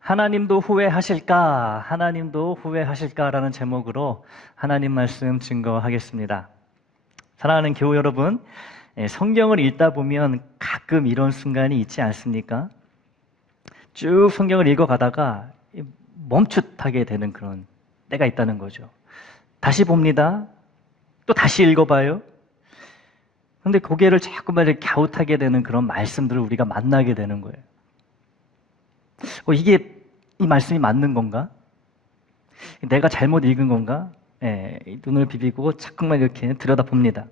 하나님도 후회하실까? 하나님도 후회하실까라는 제목으로 하나님 말씀 증거하겠습니다. 사랑하는 교우 여러분, 성경을 읽다 보면 가끔 이런 순간이 있지 않습니까? 쭉 성경을 읽어가다가 멈칫하게 되는 그런 때가 있다는 거죠. 다시 봅니다. 또 다시 읽어봐요. 그런데 고개를 자꾸만 이렇게 갸웃하게 되는 그런 말씀들을 우리가 만나게 되는 거예요. 이게 이 말씀이 맞는 건가? 내가 잘못 읽은 건가? 눈을 비비고 자꾸만 이렇게 들여다봅니다.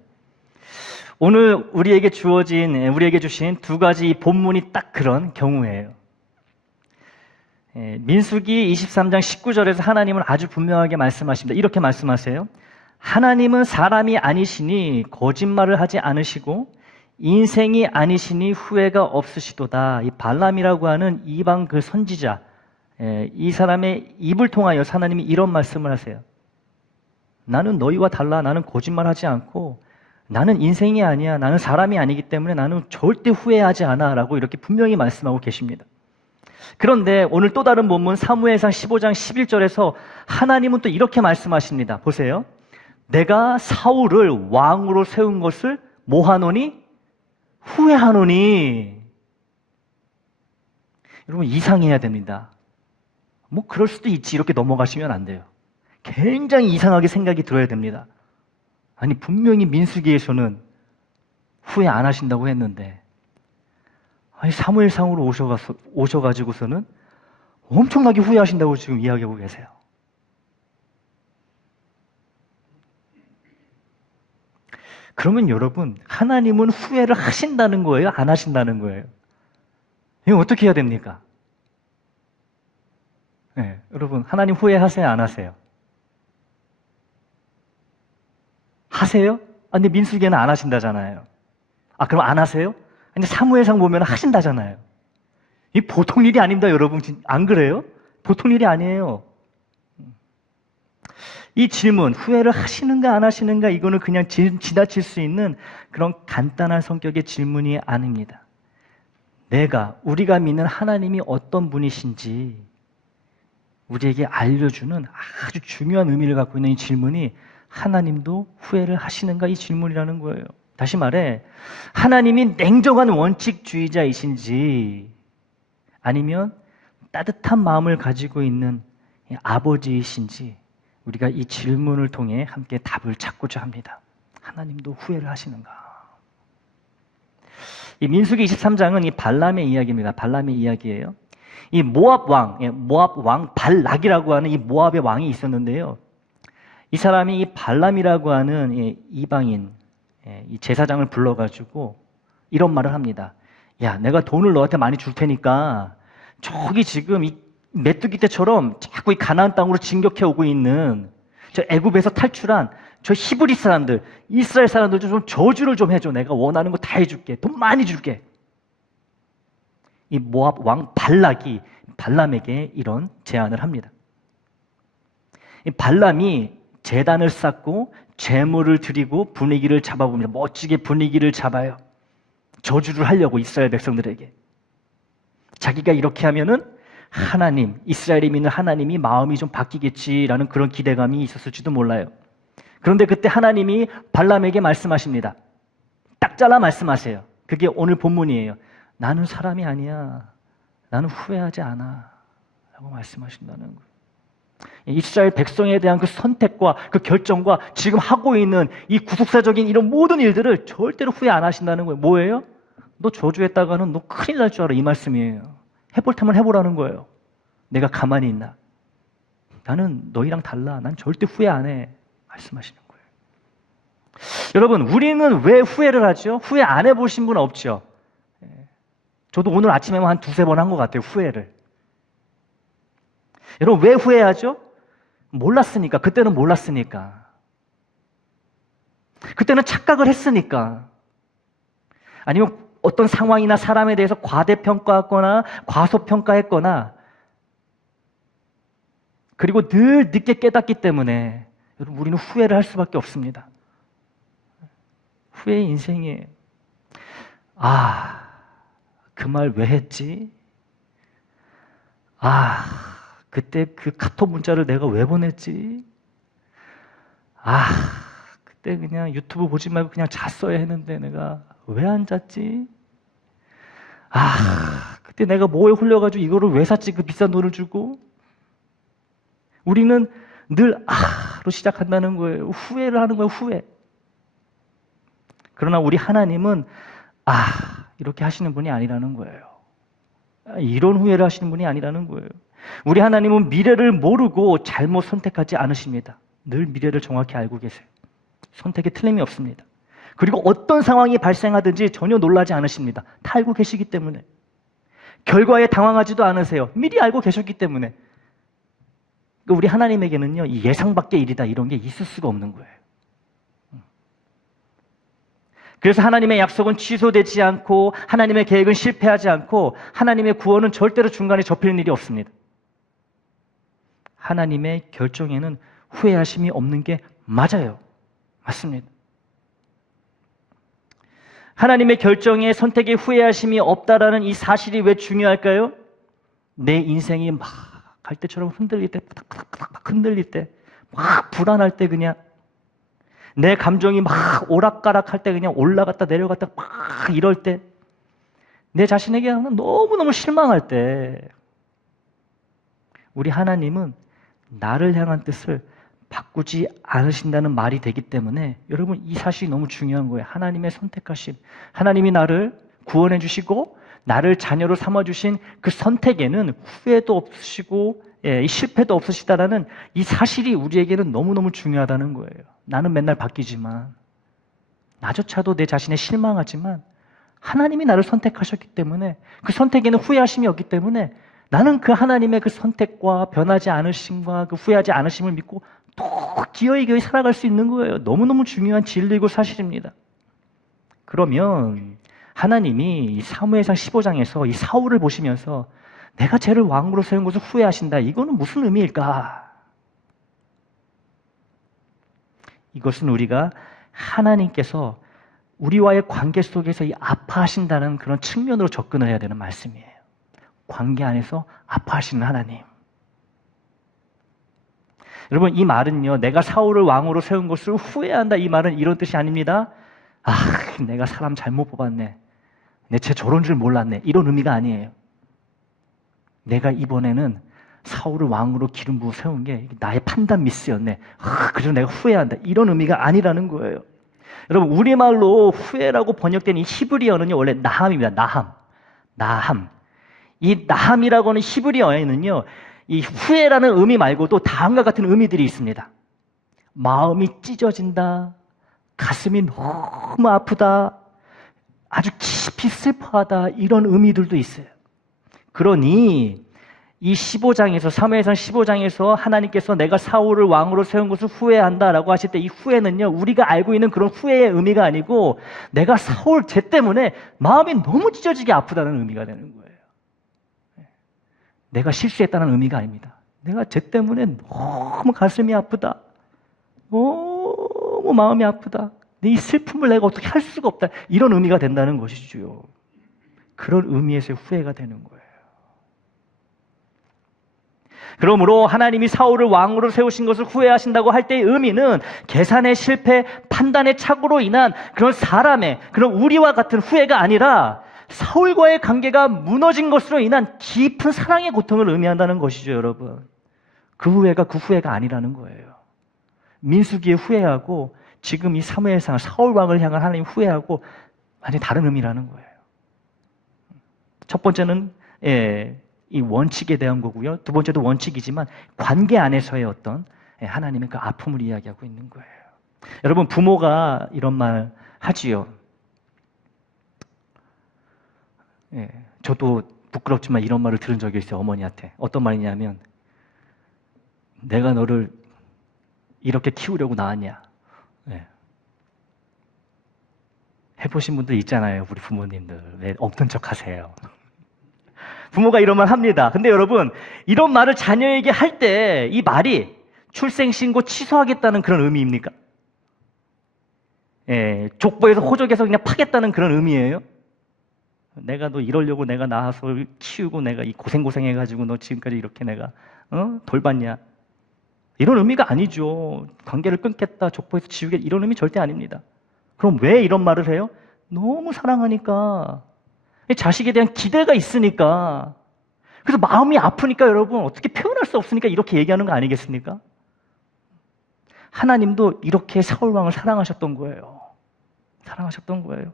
오늘 우리에게 주신 두 가지 본문이 딱 그런 경우예요. 민수기 23장 19절에서 하나님은 아주 분명하게 말씀하십니다. 이렇게 말씀하세요. 하나님은 사람이 아니시니 거짓말을 하지 않으시고 인생이 아니시니 후회가 없으시도다. 이 발람이라고 하는 이방 그 선지자, 이 사람의 입을 통하여 하나님이 이런 말씀을 하세요. 나는 너희와 달라. 나는 거짓말하지 않고 나는 인생이 아니야. 나는 사람이 아니기 때문에 나는 절대 후회하지 않아. 라고 이렇게 분명히 말씀하고 계십니다. 그런데 오늘 또 다른 본문 사무엘상 15장 11절에서 하나님은 또 이렇게 말씀하십니다. 보세요. 내가 사울을 왕으로 세운 것을 뭐하노니? 후회하노니. 여러분 이상해야 됩니다. 뭐 그럴 수도 있지 이렇게 넘어가시면 안 돼요. 굉장히 이상하게 생각이 들어야 됩니다. 아니 분명히 민수기에서는 후회 안 하신다고 했는데 아니 사무엘상으로 오셔가지고서는 엄청나게 후회하신다고 지금 이야기하고 계세요. 그러면 여러분 하나님은 후회를 하신다는 거예요? 안 하신다는 거예요? 이거 어떻게 해야 됩니까? 여러분 하나님 후회하세요? 안 하세요? 하세요? 근데 민수기에는 안 하신다잖아요. 그럼 안 하세요? 근데 사무엘상 보면 하신다잖아요. 이 보통 일이 아닙니다, 여러분. 안 그래요? 보통 일이 아니에요. 이 질문, 후회를 하시는가 안 하시는가, 이거는 그냥 지나칠 수 있는 그런 간단한 성격의 질문이 아닙니다. 우리가 믿는 하나님이 어떤 분이신지 우리에게 알려주는 아주 중요한 의미를 갖고 있는 이 질문이 하나님도 후회를 하시는가 이 질문이라는 거예요. 다시 말해 하나님이 냉정한 원칙주의자이신지 아니면 따뜻한 마음을 가지고 있는 아버지이신지 우리가 이 질문을 통해 함께 답을 찾고자 합니다. 하나님도 후회를 하시는가? 이 민수기 23장은 이 발람의 이야기입니다. 발람의 이야기예요. 이 모압 왕 발락이라고 하는 이 모압의 왕이 있었는데요. 이 사람이 이 발람이라고 하는 이방인 이 제사장을 불러가지고 이런 말을 합니다. 야, 내가 돈을 너한테 많이 줄 테니까 저기 지금 이 메뚜기 떼처럼 자꾸 이 가나안 땅으로 진격해 오고 있는 저 애굽에서 탈출한 저 히브리 사람들, 이스라엘 사람들 좀 저주를 좀 해줘. 내가 원하는 거 다 해줄게. 돈 많이 줄게. 이 모압 왕 발락이 발람에게 이런 제안을 합니다. 이 발람이 제단을 쌓고 제물을 드리고 분위기를 잡아봅니다. 멋지게 분위기를 잡아요. 저주를 하려고 이스라엘 백성들에게. 자기가 이렇게 하면은 하나님, 이스라엘이 믿는 하나님이 마음이 좀 바뀌겠지라는 그런 기대감이 있었을지도 몰라요. 그런데 그때 하나님이 발람에게 말씀하십니다. 딱 잘라 말씀하세요. 그게 오늘 본문이에요. 나는 사람이 아니야. 나는 후회하지 않아. 라고 말씀하신다는 거예요. 이스라엘 백성에 대한 그 선택과 그 결정과 지금 하고 있는 이 구속사적인 이런 모든 일들을 절대로 후회 안 하신다는 거예요. 뭐예요? 너 저주했다가는 너 큰일 날 줄 알아. 이 말씀이에요. 해볼 테면 해보라는 거예요. 내가 가만히 있나? 나는 너희랑 달라. 난 절대 후회 안 해. 말씀하시는 거예요. 여러분, 우리는 왜 후회를 하죠? 후회 안 해보신 분 없죠? 저도 오늘 아침에만 한 두세 번 한 것 같아요. 후회를. 여러분 왜 후회하죠? 몰랐으니까. 그때는 몰랐으니까. 그때는 착각을 했으니까. 아니면 어떤 상황이나 사람에 대해서 과대평가했거나 과소평가했거나 그리고 늘 늦게 깨닫기 때문에 여러분 우리는 후회를 할 수밖에 없습니다. 후회의 인생이에요. 그 말 왜 했지? 아, 그때 그 카톡 문자를 내가 왜 보냈지? 아, 그때 그냥 유튜브 보지 말고 그냥 잤어야 했는데 내가 왜 안 잤지? 아, 그때 내가 뭐에 홀려가지고 이거를 왜 샀지? 그 비싼 돈을 주고. 우리는 늘 아로 시작한다는 거예요. 후회를 하는 거예요, 후회. 그러나 우리 하나님은 이렇게 하시는 분이 아니라는 거예요. 이런 후회를 하시는 분이 아니라는 거예요. 우리 하나님은 미래를 모르고 잘못 선택하지 않으십니다. 늘 미래를 정확히 알고 계세요. 선택에 틀림이 없습니다. 그리고 어떤 상황이 발생하든지 전혀 놀라지 않으십니다. 다 알고 계시기 때문에. 결과에 당황하지도 않으세요. 미리 알고 계셨기 때문에. 우리 하나님에게는요, 이 예상 밖의 일이다 이런 게 있을 수가 없는 거예요. 그래서 하나님의 약속은 취소되지 않고 하나님의 계획은 실패하지 않고 하나님의 구원은 절대로 중간에 접히는 일이 없습니다. 하나님의 결정에는 후회하심이 없는 게 맞아요. 맞습니다. 하나님의 결정에 선택에 후회하심이 없다라는 이 사실이 왜 중요할까요? 내 인생이 막 갈대처럼 흔들릴 때, 흔들릴 때, 막 불안할 때 그냥 내 감정이 막 오락가락할 때 그냥 올라갔다 내려갔다 막 이럴 때 내 자신에게 너무너무 실망할 때 우리 하나님은 나를 향한 뜻을 바꾸지 않으신다는 말이 되기 때문에 여러분 이 사실이 너무 중요한 거예요. 하나님의 선택하심. 하나님이 나를 구원해 주시고 나를 자녀로 삼아주신 그 선택에는 후회도 없으시고 실패도 없으시다라는 이 사실이 우리에게는 너무너무 중요하다는 거예요. 나는 맨날 바뀌지만 나조차도 내 자신에 실망하지만 하나님이 나를 선택하셨기 때문에 그 선택에는 후회하심이 없기 때문에 나는 그 하나님의 그 선택과 변하지 않으심과 그 후회하지 않으심을 믿고 또 기어이 살아갈 수 있는 거예요. 너무너무 중요한 진리고 사실입니다. 그러면 하나님이 이 사무엘상 15장에서 이 사울을 보시면서 내가 쟤를 왕으로 세운 것을 후회하신다. 이거는 무슨 의미일까? 이것은 우리가 하나님께서 우리와의 관계 속에서 이 아파하신다는 그런 측면으로 접근을 해야 되는 말씀이에요. 관계 안에서 아파하시는 하나님. 여러분 이 말은요, 내가 사울을 왕으로 세운 것을 후회한다 이 말은 이런 뜻이 아닙니다. 내가 사람 잘못 뽑았네. 쟤 저런 줄 몰랐네. 이런 의미가 아니에요. 내가 이번에는 사울을 왕으로 기름 부어 세운 게 나의 판단 미스였네. 그래서 내가 후회한다. 이런 의미가 아니라는 거예요. 여러분 우리말로 후회라고 번역된 이 히브리어는요 원래 나함입니다. 나함. 이 나함이라고 하는 히브리어에는요 이 후회라는 의미 말고도 다음과 같은 의미들이 있습니다. 마음이 찢어진다, 가슴이 너무 아프다, 아주 깊이 슬퍼하다 이런 의미들도 있어요. 그러니 이 15장에서 사무엘상 15장에서 하나님께서 내가 사울을 왕으로 세운 것을 후회한다라고 하실 때 이 후회는요 우리가 알고 있는 그런 후회의 의미가 아니고 내가 사울 쟤 때문에 마음이 너무 찢어지게 아프다는 의미가 되는 거예요. 내가 실수했다는 의미가 아닙니다. 내가 쟤 때문에 너무 가슴이 아프다, 너무 마음이 아프다, 이 슬픔을 내가 어떻게 할 수가 없다 이런 의미가 된다는 것이죠. 그런 의미에서의 후회가 되는 거예요. 그러므로 하나님이 사울을 왕으로 세우신 것을 후회하신다고 할 때의 의미는 계산의 실패, 판단의 착오로 인한 그런 사람의 그런 우리와 같은 후회가 아니라 사울과의 관계가 무너진 것으로 인한 깊은 사랑의 고통을 의미한다는 것이죠, 여러분. 그 후회가 그 후회가 아니라는 거예요. 민수기의 후회하고 지금 이 사무엘상 사울 왕을 향한 하나님 후회하고 완전히 다른 의미라는 거예요. 첫 번째는 이 원칙에 대한 거고요. 두 번째도 원칙이지만 관계 안에서의 어떤 하나님의 그 아픔을 이야기하고 있는 거예요. 여러분 부모가 이런 말 하지요. 저도 부끄럽지만 이런 말을 들은 적이 있어요. 어머니한테. 어떤 말이냐면 내가 너를 이렇게 키우려고 낳았냐. 해보신 분들 있잖아요. 우리 부모님들. 왜 없는 척 하세요. 부모가 이런 말 합니다. 근데 여러분 이런 말을 자녀에게 할 때 이 말이 출생신고 취소하겠다는 그런 의미입니까? 족보에서 호적에서 그냥 파겠다는 그런 의미예요? 내가 너 이러려고 내가 낳아서 키우고 내가 이 고생해가지고 너 지금까지 이렇게 내가 돌봤냐? 이런 의미가 아니죠. 관계를 끊겠다, 족보에서 지우겠다 이런 의미 절대 아닙니다. 그럼 왜 이런 말을 해요? 너무 사랑하니까. 자식에 대한 기대가 있으니까. 그래서 마음이 아프니까 여러분 어떻게 표현할 수 없으니까 이렇게 얘기하는 거 아니겠습니까? 하나님도 이렇게 사울 왕을 사랑하셨던 거예요. 사랑하셨던 거예요.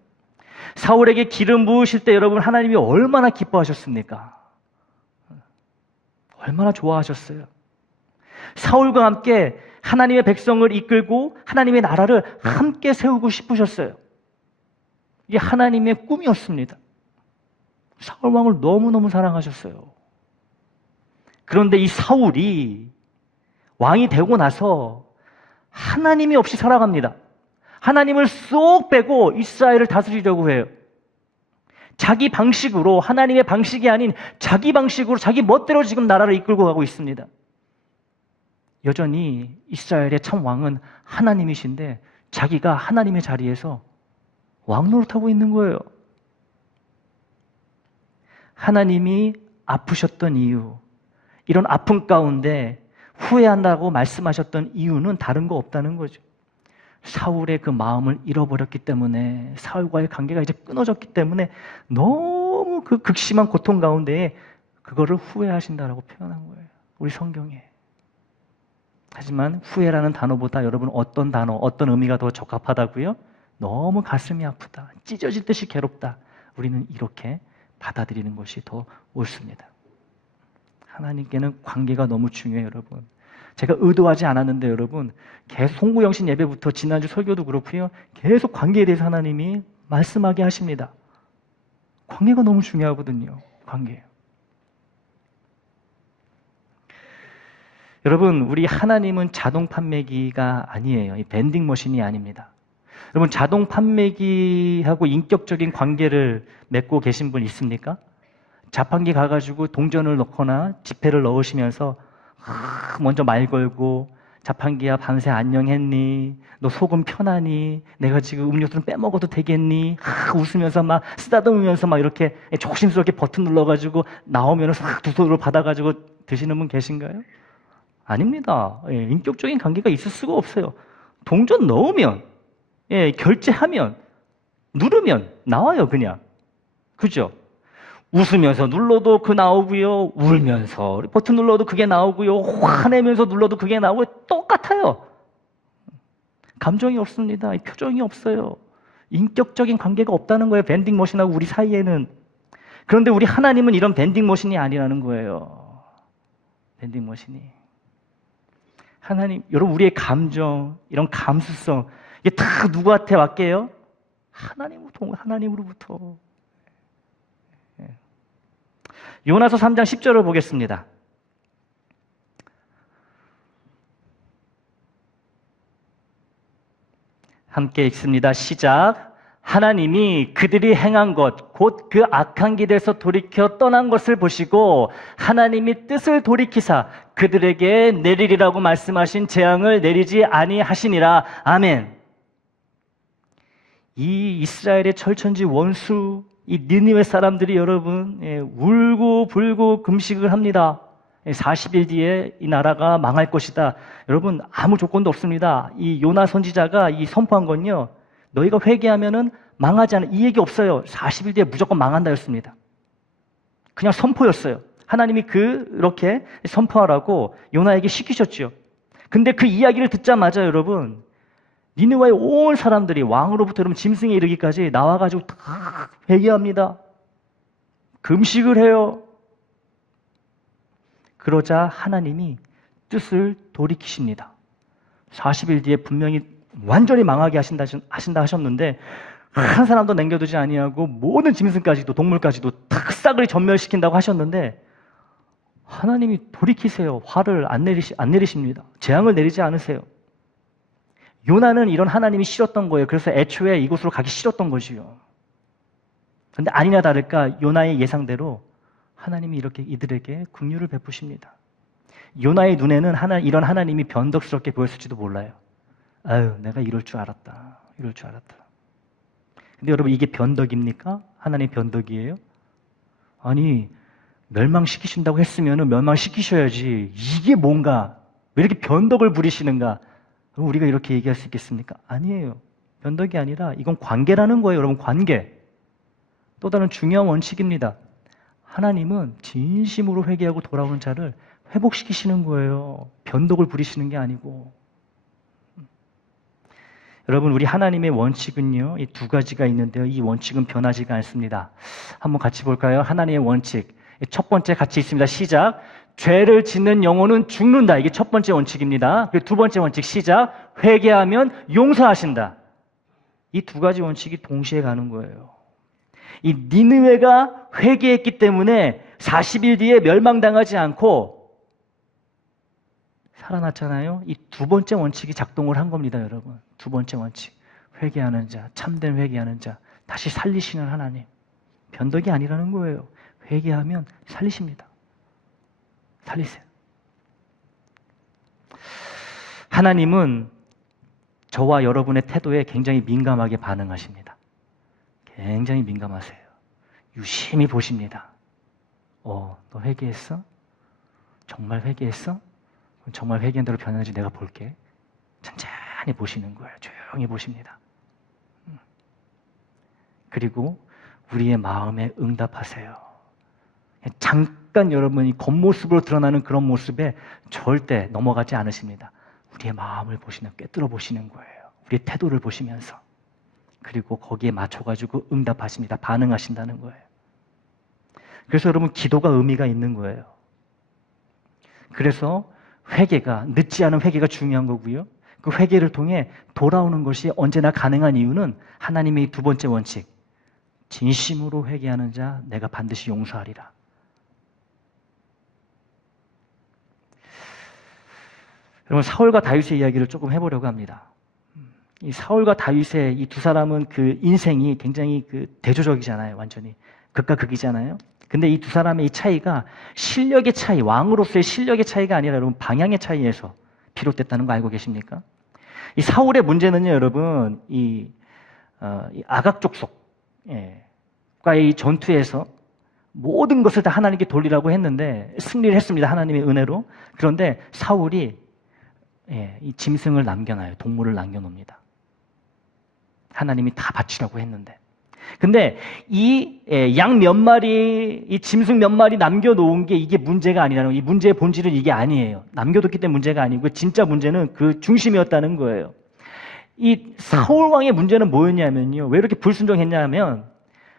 사울에게 기름 부으실 때 여러분 하나님이 얼마나 기뻐하셨습니까? 얼마나 좋아하셨어요. 사울과 함께 하나님의 백성을 이끌고 하나님의 나라를 함께 세우고 싶으셨어요. 이게 하나님의 꿈이었습니다. 사울 왕을 너무너무 사랑하셨어요. 그런데 이 사울이 왕이 되고 나서 하나님이 없이 살아갑니다. 하나님을 쏙 빼고 이스라엘을 다스리려고 해요. 자기 방식으로, 하나님의 방식이 아닌 자기 방식으로 자기 멋대로 지금 나라를 이끌고 가고 있습니다. 여전히 이스라엘의 참 왕은 하나님이신데 자기가 하나님의 자리에서 왕 노릇하고 있는 거예요. 하나님이 아프셨던 이유, 이런 아픔 가운데 후회한다고 말씀하셨던 이유는 다른 거 없다는 거죠. 사울의 그 마음을 잃어버렸기 때문에, 사울과의 관계가 이제 끊어졌기 때문에 너무 그 극심한 고통 가운데에 그거를 후회하신다라고 표현한 거예요. 우리 성경에. 하지만 후회라는 단어보다 여러분 어떤 단어, 어떤 의미가 더 적합하다고요? 너무 가슴이 아프다, 찢어질 듯이 괴롭다. 우리는 이렇게 받아들이는 것이 더 옳습니다. 하나님께는 관계가 너무 중요해요, 여러분. 제가 의도하지 않았는데 여러분, 계속 송구영신 예배부터 지난주 설교도 그렇고요, 계속 관계에 대해서 하나님이 말씀하게 하십니다. 관계가 너무 중요하거든요. 관계. 여러분, 우리 하나님은 자동 판매기가 아니에요. 이 밴딩 머신이 아닙니다. 여러분, 자동 판매기하고 인격적인 관계를 맺고 계신 분 있습니까? 자판기 가가지고 동전을 넣거나 지폐를 넣으시면서 먼저 말 걸고, 자판기야 밤새 안녕했니? 너 속은 편하니? 내가 지금 음료수는 빼먹어도 되겠니? 웃으면서 막 쓰다듬으면서 막 이렇게 조심스럽게 버튼 눌러가지고 나오면 두 손으로 받아가지고 드시는 분 계신가요? 아닙니다. 인격적인 관계가 있을 수가 없어요. 동전 넣으면, 결제하면, 누르면 나와요, 그냥. 그죠? 웃으면서 눌러도 그 나오고요, 울면서 버튼 눌러도 그게 나오고요, 화내면서 눌러도 그게 나오고 똑같아요. 감정이 없습니다. 표정이 없어요. 인격적인 관계가 없다는 거예요. 밴딩 머신하고 우리 사이에는. 그런데 우리 하나님은 이런 밴딩 머신이 아니라는 거예요. 밴딩 머신이. 하나님, 여러분, 우리의 감정, 이런 감수성, 이게 다 누구한테 맡겨요? 하나님으로부터. 요나서 3장 10절을 보겠습니다. 함께 읽습니다. 시작. 하나님이 그들이 행한 것, 곧 그 악한 길에서 돌이켜 떠난 것을 보시고 하나님이 뜻을 돌이키사 그들에게 내리리라고 말씀하신 재앙을 내리지 아니하시니라. 아멘. 이 이스라엘의 철천지 원수, 이 니느웨 사람들이 여러분 울고 불고 금식을 합니다. 40일 뒤에 이 나라가 망할 것이다. 여러분, 아무 조건도 없습니다. 이 요나 선지자가 이 선포한 건요, 너희가 회개하면은 망하지 않아. 이 얘기 없어요. 40일 뒤에 무조건 망한다였습니다. 그냥 선포였어요. 하나님이 그렇게 선포하라고 요나에게 시키셨죠. 근데 그 이야기를 듣자마자 여러분, 니느웨의 온 사람들이 왕으로부터 여러분 짐승에 이르기까지 나와가지고 다 회개합니다. 금식을 해요. 그러자 하나님이 뜻을 돌이키십니다. 40일 뒤에 분명히 완전히 망하게 하신다 하셨는데 한 사람도 남겨두지 아니하고 모든 짐승까지도 동물까지도 다 싸그리 전멸시킨다고 하셨는데 하나님이 돌이키세요. 화를 안 내리십니다. 재앙을 내리지 않으세요. 요나는 이런 하나님이 싫었던 거예요. 그래서 애초에 이곳으로 가기 싫었던 거지요. 그런데 아니나 다를까 요나의 예상대로 하나님이 이렇게 이들에게 긍휼을 베푸십니다. 요나의 눈에는 이런 하나님이 변덕스럽게 보였을지도 몰라요. 아유, 내가 이럴 줄 알았다. 이럴 줄 알았다. 근데 여러분, 이게 변덕입니까? 하나님 변덕이에요? 아니, 멸망시키신다고 했으면 멸망시키셔야지. 이게 뭔가? 왜 이렇게 변덕을 부리시는가? 우리가 이렇게 얘기할 수 있겠습니까? 아니에요. 변덕이 아니라 이건 관계라는 거예요, 여러분. 관계. 또 다른 중요한 원칙입니다. 하나님은 진심으로 회개하고 돌아오는 자를 회복시키시는 거예요. 변덕을 부리시는 게 아니고. 여러분, 우리 하나님의 원칙은요, 이 두 가지가 있는데요. 이 원칙은 변하지가 않습니다. 한번 같이 볼까요? 하나님의 원칙. 첫 번째 같이 있습니다. 시작. 죄를 짓는 영혼은 죽는다. 이게 첫 번째 원칙입니다. 그리고 두 번째 원칙 시작. 회개하면 용서하신다. 이 두 가지 원칙이 동시에 가는 거예요. 이 니느웨가 회개했기 때문에 40일 뒤에 멸망당하지 않고 살아났잖아요. 이 두 번째 원칙이 작동을 한 겁니다, 여러분. 두 번째 원칙. 회개하는 자, 참된 회개하는 자, 다시 살리시는 하나님. 변덕이 아니라는 거예요. 회개하면 살리십니다. 살리세요. 하나님은 저와 여러분의 태도에 굉장히 민감하게 반응하십니다. 굉장히 민감하세요. 유심히 보십니다. 너 회개했어? 정말 회개했어? 정말 회개한 대로 변하는지 내가 볼게. 천천히 보시는 거예요. 조용히 보십니다. 그리고 우리의 마음에 응답하세요. 잠깐 여러분이 겉모습으로 드러나는 그런 모습에 절대 넘어가지 않으십니다. 우리의 마음을 보시는, 꿰뚫어 보시는 거예요. 우리의 태도를 보시면서. 그리고 거기에 맞춰가지고 응답하십니다. 반응하신다는 거예요. 그래서 여러분, 기도가 의미가 있는 거예요. 그래서 회개가, 늦지 않은 회개가 중요한 거고요. 그 회개를 통해 돌아오는 것이 언제나 가능한 이유는 하나님의 두 번째 원칙. 진심으로 회개하는 자 내가 반드시 용서하리라. 여러분, 사울과 다윗의 이야기를 조금 해보려고 합니다. 이 사울과 다윗의 이 두 사람은 그 인생이 굉장히 그 대조적이잖아요. 완전히 극과 극이잖아요. 근데 이 두 사람의 이 차이가 실력의 차이, 왕으로서의 실력의 차이가 아니라 여러분 방향의 차이에서 비롯됐다는 거 알고 계십니까? 이 사울의 문제는요, 여러분, 이 아각 족속과의 이 전투에서 모든 것을 다 하나님께 돌리라고 했는데 승리를 했습니다. 하나님의 은혜로. 그런데 사울이 이 짐승을 남겨놔요. 동물을 남겨놓습니다. 하나님이 다 바치라고 했는데. 근데 이 양 몇 마리, 이 짐승 몇 마리 남겨놓은 게 이게 문제가 아니라는 거예요. 이 문제의 본질은 이게 아니에요. 남겨뒀기 때문에 문제가 아니고 진짜 문제는 그 중심이었다는 거예요. 이 사울 왕의 문제는 뭐였냐면요. 왜 이렇게 불순종했냐면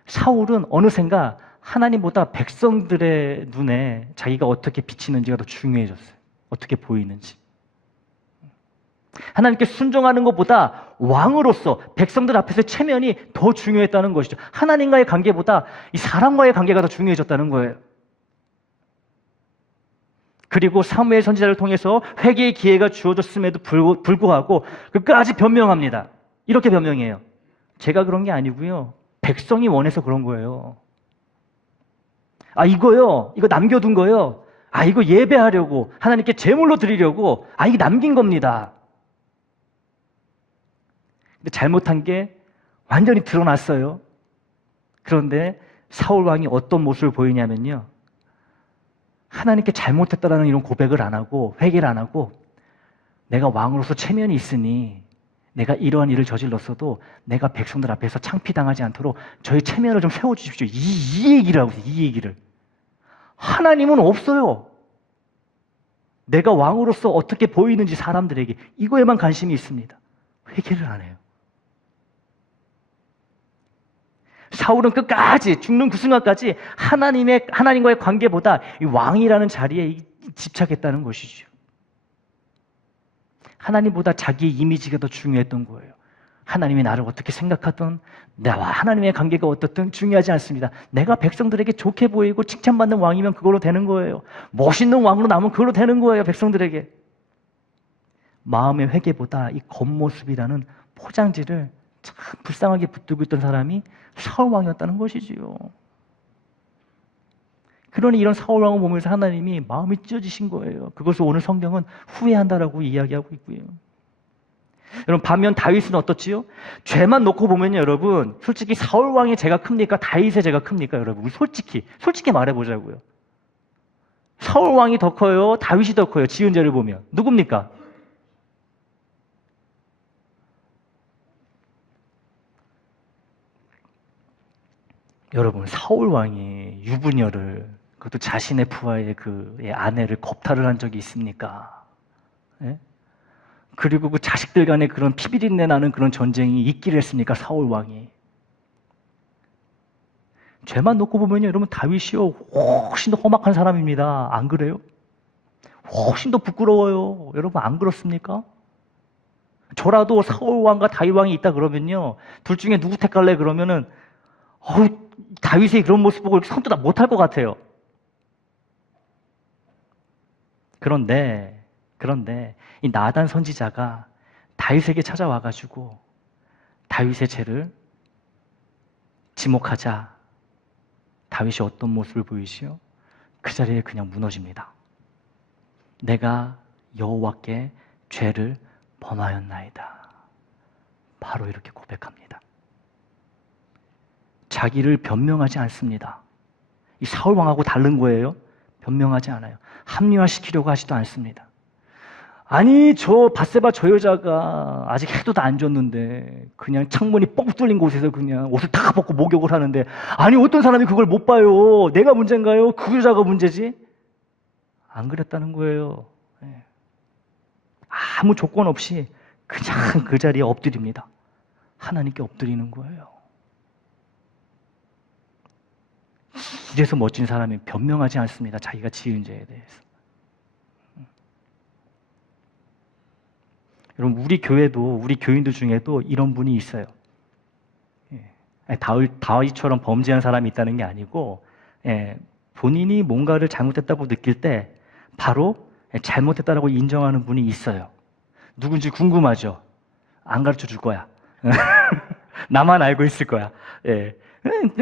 사울은 어느샌가 하나님보다 백성들의 눈에 자기가 어떻게 비치는지가 더 중요해졌어요. 어떻게 보이는지. 하나님께 순종하는 것보다 왕으로서 백성들 앞에서 체면이 더 중요했다는 것이죠. 하나님과의 관계보다 이 사람과의 관계가 더 중요해졌다는 거예요. 그리고 사무엘 선지자를 통해서 회개의 기회가 주어졌음에도 불구하고 끝까지 변명합니다. 이렇게 변명해요. 제가 그런 게 아니고요. 백성이 원해서 그런 거예요. 이거 남겨둔 거요. 이거 예배하려고 하나님께 제물로 드리려고 이게 남긴 겁니다. 근데 잘못한 게 완전히 드러났어요. 그런데 사울 왕이 어떤 모습을 보이냐면요. 하나님께 잘못했다라는 이런 고백을 안 하고 회개를 안 하고 내가 왕으로서 체면이 있으니 내가 이러한 일을 저질렀어도 내가 백성들 앞에서 창피당하지 않도록 저희 체면을 좀 세워주십시오. 이 얘기를 하고 있어요. 이 얘기를. 하나님은 없어요. 내가 왕으로서 어떻게 보이는지 사람들에게 이거에만 관심이 있습니다. 회개를 안 해요. 사울은 끝까지 죽는 그 순간까지 하나님과의 관계보다 이 왕이라는 자리에 집착했다는 것이죠. 하나님보다 자기의 이미지가 더 중요했던 거예요. 하나님이 나를 어떻게 생각하든 나와 하나님의 관계가 어떻든 중요하지 않습니다. 내가 백성들에게 좋게 보이고 칭찬받는 왕이면 그걸로 되는 거예요. 멋있는 왕으로 남으면 그걸로 되는 거예요. 백성들에게. 마음의 회개보다 이 겉모습이라는 포장지를 참 불쌍하게 붙들고 있던 사람이 사울 왕이었다는 것이지요. 그러니 이런 사울 왕을 보면서 하나님이 마음이 찢어지신 거예요. 그것을 오늘 성경은 후회한다라고 이야기하고 있고요. 여러분 반면 다윗은 어떻지요? 죄만 놓고 보면요, 여러분 솔직히 사울 왕의 죄가 큽니까? 다윗의 죄가 큽니까? 여러분 우리 솔직히 말해보자고요. 사울 왕이 더 커요? 다윗이 더 커요? 지은 죄를 보면 누굽니까? 여러분 사울 왕이 유부녀를 그것도 자신의 부하의 그 아내를 겁탈을 한 적이 있습니까? 예? 그리고 그 자식들 간에 그런 피비린내 나는 그런 전쟁이 있기를 했습니까? 사울 왕이. 죄만 놓고 보면요, 여러분 다윗이요 훨씬 더 험악한 사람입니다. 안 그래요? 훨씬 더 부끄러워요. 여러분 안 그렇습니까? 저라도 사울 왕과 다윗 왕이 있다 그러면요, 둘 중에 누구 택할래 그러면은 다윗의 그런 모습 보고 손도 다 못할 것 같아요. 그런데 이 나단 선지자가 다윗에게 찾아와가지고 다윗의 죄를 지목하자 다윗이 어떤 모습을 보이시오? 그 자리에 그냥 무너집니다. 내가 여호와께 죄를 범하였나이다. 바로 이렇게 고백합니다. 자기를 변명하지 않습니다. 이 사울 왕하고 다른 거예요. 변명하지 않아요. 합리화시키려고 하지도 않습니다. 아니 저 밧세바 저 여자가 아직 해도 안 졌는데 그냥 창문이 뻥 뚫린 곳에서 그냥 옷을 다 벗고 목욕을 하는데, 아니 어떤 사람이 그걸 못 봐요. 내가 문제인가요? 그 여자가 문제지? 안 그랬다는 거예요. 아무 조건 없이 그냥 그 자리에 엎드립니다. 하나님께 엎드리는 거예요. 이래서 멋진 사람이 변명하지 않습니다. 자기가 지은 죄에 대해서. 여러분 우리 교회도 우리 교인들 중에도 이런 분이 있어요. 다윗처럼 범죄한 사람이 있다는 게 아니고 본인이 뭔가를 잘못했다고 느낄 때 바로 잘못했다라고 인정하는 분이 있어요. 누군지 궁금하죠? 안 가르쳐 줄 거야. 나만 알고 있을 거야.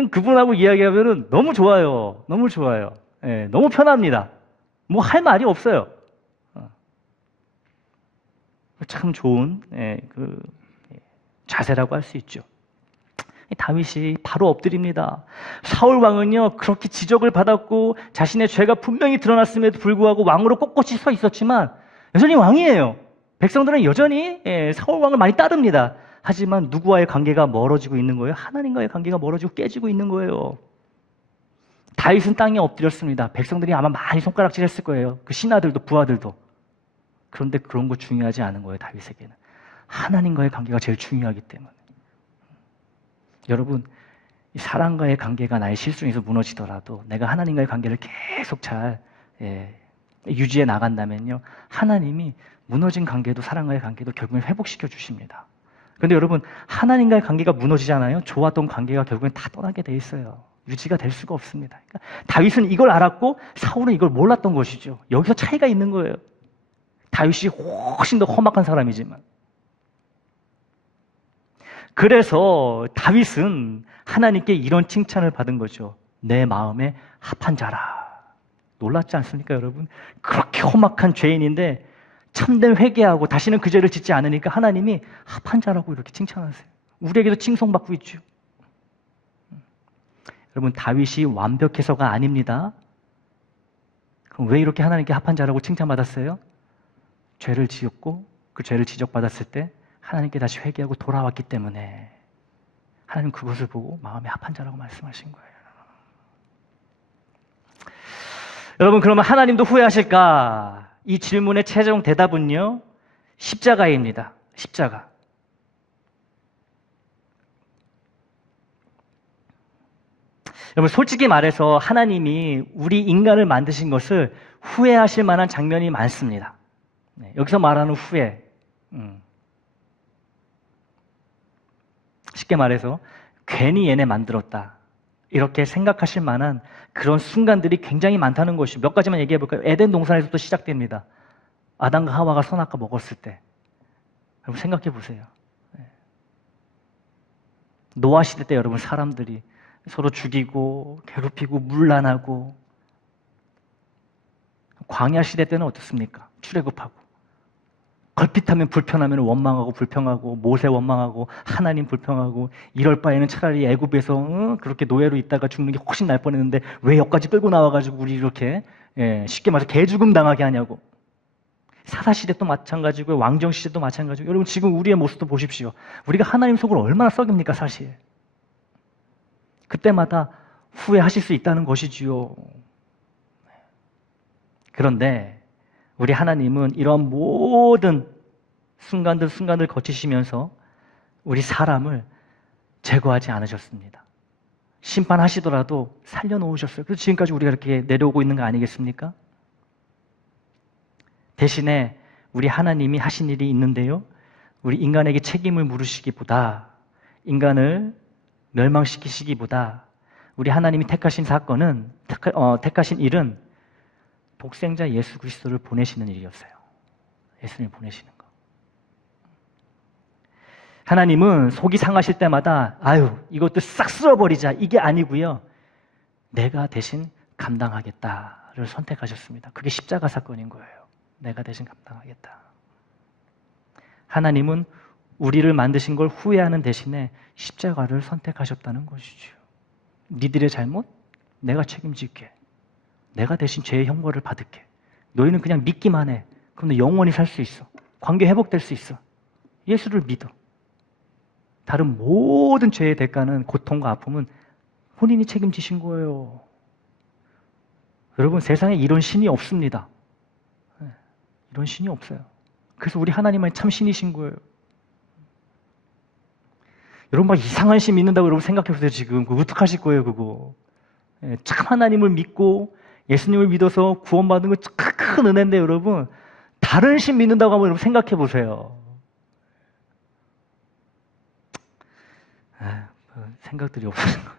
그분하고 이야기하면 너무 좋아요. 너무 좋아요. 너무 편합니다. 뭐 할 말이 없어요. 참 좋은 그 자세라고 할 수 있죠. 다윗이 바로 엎드립니다. 사울 왕은요 그렇게 지적을 받았고 자신의 죄가 분명히 드러났음에도 불구하고 왕으로 꼿꼿이 서 있었지만 여전히 왕이에요. 백성들은 여전히 사울 왕을 많이 따릅니다. 하지만 누구와의 관계가 멀어지고 있는 거예요? 하나님과의 관계가 멀어지고 깨지고 있는 거예요. 다윗은 땅에 엎드렸습니다. 백성들이 아마 많이 손가락질했을 거예요. 그 신하들도 부하들도. 그런데 그런 거 중요하지 않은 거예요. 다윗에게는 하나님과의 관계가 제일 중요하기 때문에. 여러분 이 사람과의 관계가 나의 실수에서 무너지더라도 내가 하나님과의 관계를 계속 잘 유지해 나간다면요, 하나님이 무너진 관계도 사람과의 관계도 결국엔 회복시켜 주십니다. 그런데 여러분 하나님과의 관계가 무너지잖아요. 좋았던 관계가 결국엔 다 떠나게 돼 있어요. 유지가 될 수가 없습니다. 그러니까 다윗은 이걸 알았고 사울은 이걸 몰랐던 것이죠. 여기서 차이가 있는 거예요. 다윗이 훨씬 더 험악한 사람이지만. 그래서 다윗은 하나님께 이런 칭찬을 받은 거죠. 내 마음에 합한 자라. 놀랍지 않습니까, 여러분? 그렇게 험악한 죄인인데 참된 회개하고 다시는 그 죄를 짓지 않으니까 하나님이 합한 자라고 이렇게 칭찬하세요. 우리에게도 칭송받고 있죠. 여러분 다윗이 완벽해서가 아닙니다. 그럼 왜 이렇게 하나님께 합한 자라고 칭찬받았어요? 죄를 지었고 그 죄를 지적받았을 때 하나님께 다시 회개하고 돌아왔기 때문에 하나님 그것을 보고 마음에 합한 자라고 말씀하신 거예요. 여러분 그러면 하나님도 후회하실까? 이 질문의 최종 대답은요, 십자가입니다. 십자가. 여러분 솔직히 말해서 하나님이 우리 인간을 만드신 것을 후회하실 만한 장면이 많습니다. 여기서 말하는 후회, 쉽게 말해서 괜히 얘네 만들었다 이렇게 생각하실 만한 그런 순간들이 굉장히 많다는 것이, 몇 가지만 얘기해 볼까요? 에덴 동산에서부터 시작됩니다. 아담과 하와가 선악과 먹었을 때. 여러분 생각해 보세요. 노아 시대 때 여러분 사람들이 서로 죽이고 괴롭히고 문란하고, 광야 시대 때는 어떻습니까? 출애굽하고. 걸핏하면 불편하면 원망하고 불평하고 모세 원망하고 하나님 불평하고 이럴 바에는 차라리 애굽에서 그렇게 노예로 있다가 죽는 게 훨씬 날 뻔했는데 왜 여기까지 끌고 나와가지고 우리 이렇게 쉽게 말해서 개죽음 당하게 하냐고. 사사시대도 마찬가지고 왕정시대도 마찬가지고 여러분 지금 우리의 모습도 보십시오. 우리가 하나님 속을 얼마나 썩입니까 사실. 그때마다 후회하실 수 있다는 것이지요. 그런데 우리 하나님은 이러한 모든 순간들 거치시면서 우리 사람을 제거하지 않으셨습니다. 심판하시더라도 살려놓으셨어요. 그래서 지금까지 우리가 이렇게 내려오고 있는 거 아니겠습니까? 대신에 우리 하나님이 하신 일이 있는데요. 우리 인간에게 책임을 물으시기보다 인간을 멸망시키시기보다 우리 하나님이 택하신 사건은 택하신 일은 독생자 예수 그리스도를 보내시는 일이었어요. 예수님을 보내시는 거. 하나님은 속이 상하실 때마다 아유 이것도 싹 쓸어버리자 이게 아니고요. 내가 대신 감당하겠다를 선택하셨습니다. 그게 십자가 사건인 거예요. 내가 대신 감당하겠다. 하나님은 우리를 만드신 걸 후회하는 대신에 십자가를 선택하셨다는 것이죠. 니들의 잘못 내가 책임질게. 내가 대신 죄의 형벌을 받을게. 너희는 그냥 믿기만 해. 그럼 너 영원히 살 수 있어. 관계 회복될 수 있어. 예수를 믿어. 다른 모든 죄의 대가는 고통과 아픔은 본인이 책임지신 거예요. 여러분 세상에 이런 신이 없습니다. 이런 신이 없어요. 그래서 우리 하나님은 참 신이신 거예요. 여러분 막 이상한 신 믿는다고 여러분 생각해보세요. 지금 그거 어떡하실 거예요 그거. 참 하나님을 믿고 예수님을 믿어서 구원받은 거 큰 은혜인데 여러분 다른 신 믿는다고 하면 여러분 생각해보세요. 생각들이 없어진 거.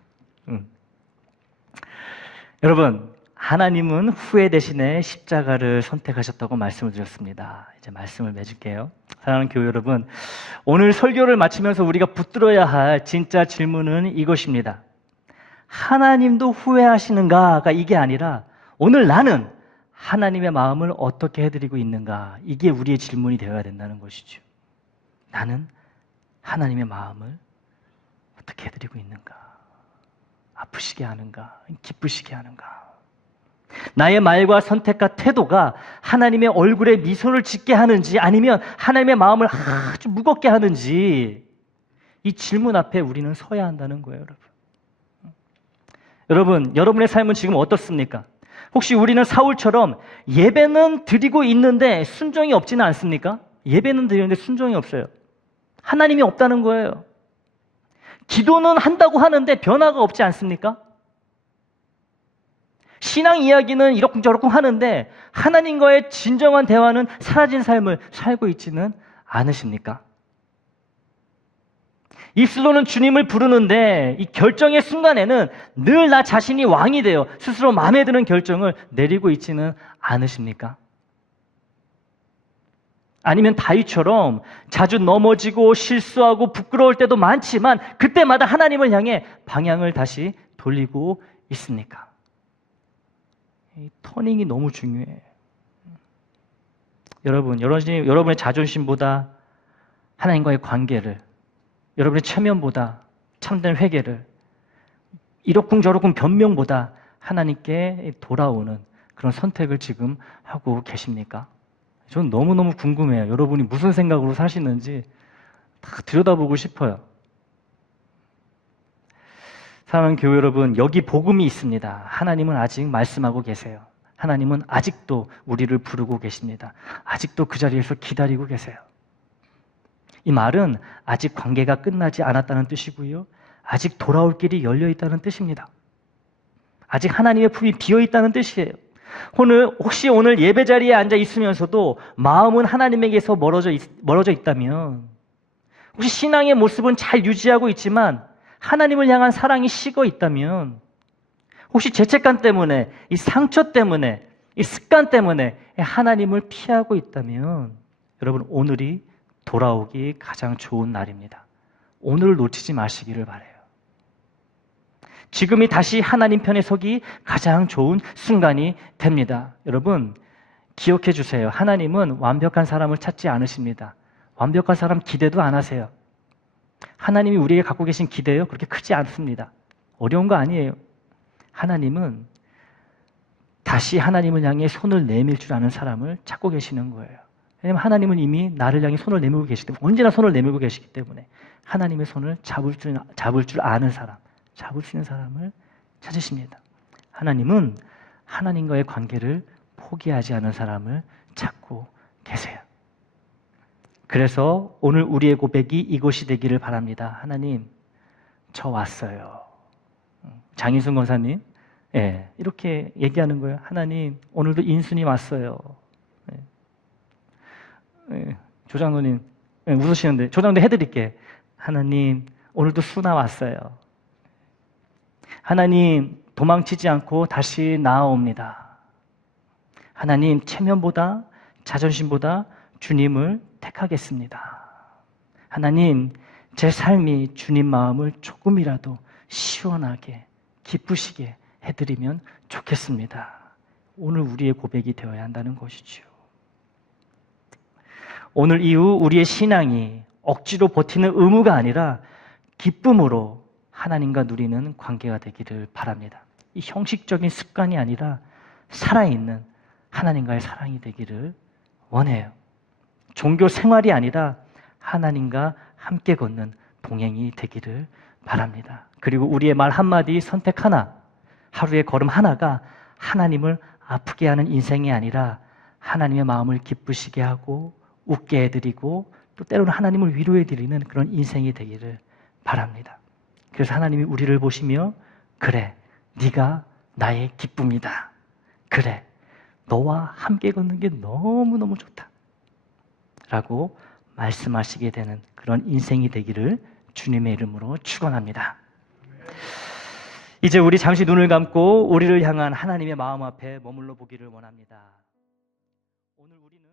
여러분 하나님은 후회 대신에 십자가를 선택하셨다고 말씀을 드렸습니다. 이제 말씀을 맺을게요. 사랑하는 교회 여러분, 오늘 설교를 마치면서 우리가 붙들어야 할 진짜 질문은 이것입니다. 하나님도 후회하시는가가 이게 아니라 오늘 나는 하나님의 마음을 어떻게 해드리고 있는가, 이게 우리의 질문이 되어야 된다는 것이죠. 나는 하나님의 마음을 어떻게 해드리고 있는가? 아프시게 하는가? 기쁘시게 하는가? 나의 말과 선택과 태도가 하나님의 얼굴에 미소를 짓게 하는지 아니면 하나님의 마음을 아주 무겁게 하는지, 이 질문 앞에 우리는 서야 한다는 거예요, 여러분. 여러분, 여러분의 삶은 지금 어떻습니까? 혹시 우리는 사울처럼 예배는 드리고 있는데 순종이 없지는 않습니까? 예배는 드리는데 순종이 없어요. 하나님이 없다는 거예요. 기도는 한다고 하는데 변화가 없지 않습니까? 신앙 이야기는 이러쿵저러쿵 하는데 하나님과의 진정한 대화는 사라진 삶을 살고 있지는 않으십니까? 입술로는 주님을 부르는데 이 결정의 순간에는 늘 나 자신이 왕이 되어 스스로 마음에 드는 결정을 내리고 있지는 않으십니까? 아니면 다윗처럼 자주 넘어지고 실수하고 부끄러울 때도 많지만 그때마다 하나님을 향해 방향을 다시 돌리고 있습니까? 이 터닝이 너무 중요해요. 여러분의 자존심보다 하나님과의 관계를, 여러분의 체면보다 참된 회개를, 이러쿵저러쿵 변명보다 하나님께 돌아오는 그런 선택을 지금 하고 계십니까? 저는 너무너무 궁금해요. 여러분이 무슨 생각으로 사시는지 다 들여다보고 싶어요. 사랑하는 교회 여러분, 여기 복음이 있습니다. 하나님은 아직 말씀하고 계세요. 하나님은 아직도 우리를 부르고 계십니다. 아직도 그 자리에서 기다리고 계세요. 이 말은 아직 관계가 끝나지 않았다는 뜻이고요. 아직 돌아올 길이 열려 있다는 뜻입니다. 아직 하나님의 품이 비어 있다는 뜻이에요. 혹시 오늘 예배 자리에 앉아 있으면서도 마음은 하나님에게서 멀어져 있다면, 혹시 신앙의 모습은 잘 유지하고 있지만 하나님을 향한 사랑이 식어 있다면, 혹시 죄책감 때문에, 이 상처 때문에, 이 습관 때문에 하나님을 피하고 있다면, 여러분 오늘이 돌아오기 가장 좋은 날입니다. 오늘을 놓치지 마시기를 바라요. 지금이 다시 하나님 편에 서기 가장 좋은 순간이 됩니다. 여러분, 기억해 주세요. 하나님은 완벽한 사람을 찾지 않으십니다. 완벽한 사람 기대도 안 하세요. 하나님이 우리에게 갖고 계신 기대요? 그렇게 크지 않습니다. 어려운 거 아니에요. 하나님은 다시 하나님을 향해 손을 내밀 줄 아는 사람을 찾고 계시는 거예요. 왜냐하면 하나님은 이미 나를 향해 손을 내밀고 계시기 때문에, 언제나 손을 내밀고 계시기 때문에 하나님의 손을 잡을 줄 아는 사람, 잡을 수 있는 사람을 찾으십니다. 하나님은 하나님과의 관계를 포기하지 않은 사람을 찾고 계세요. 그래서 오늘 우리의 고백이 이것이 되기를 바랍니다. 하나님, 저 왔어요. 장인순 권사님, 예, 이렇게 얘기하는 거예요. 하나님, 오늘도 인순이 왔어요. 예. 예, 조장로님, 예, 웃으시는데, 조장로님 해드릴게. 하나님, 오늘도 수나 왔어요. 하나님, 도망치지 않고 다시 나아옵니다. 하나님, 체면보다, 자존심보다 주님을 택하겠습니다. 하나님, 제 삶이 주님 마음을 조금이라도 시원하게, 기쁘시게 해드리면 좋겠습니다. 오늘 우리의 고백이 되어야 한다는 것이죠. 오늘 이후 우리의 신앙이 억지로 버티는 의무가 아니라 기쁨으로 하나님과 누리는 관계가 되기를 바랍니다. 이 형식적인 습관이 아니라 살아있는 하나님과의 사랑이 되기를 원해요. 종교 생활이 아니라 하나님과 함께 걷는 동행이 되기를 바랍니다. 그리고 우리의 말 한마디, 선택 하나, 하루의 걸음 하나가 하나님을 아프게 하는 인생이 아니라 하나님의 마음을 기쁘시게 하고 웃게 해드리고 또 때로는 하나님을 위로해드리는 그런 인생이 되기를 바랍니다. 그래서 하나님이 우리를 보시며 그래, 네가 나의 기쁨이다. 그래, 너와 함께 걷는 게 너무너무 좋다. 라고 말씀하시게 되는 그런 인생이 되기를 주님의 이름으로 축원합니다. 이제 우리 잠시 눈을 감고 우리를 향한 하나님의 마음 앞에 머물러 보기를 원합니다. 오늘 우리는